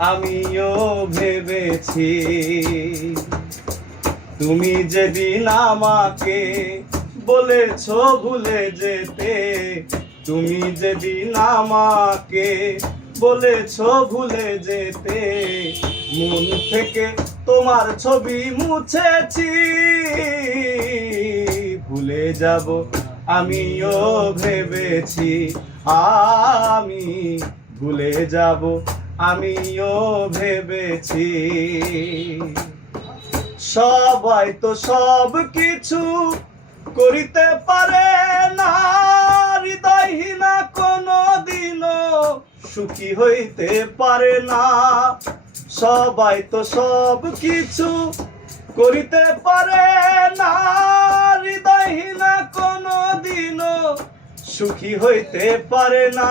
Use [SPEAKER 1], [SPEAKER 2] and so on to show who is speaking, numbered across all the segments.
[SPEAKER 1] আমিও ভেবেছি, তুমি যেদিন আমাকে বলেছ ভুলে যেতে, তুমি যেদিন আমাকে বলেছ ভুলে যেতে, মন থেকে তোমার ছবি মুছেছি। ভুলে যাব, আমিও ভেবেছি, আমি ভুলে যাব। আমিও ভেবেছি সবাই তো সব কিছু করিতে পারে না। হৃদয়হীনা কোনো দিনও সুখী হইতে পারে না। সবাই তো সব কিছু করিতে পারে না। হৃদয়হীনা কোনো দিনও সুখী হইতে পারে না।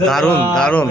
[SPEAKER 2] দারুণ দারুণ।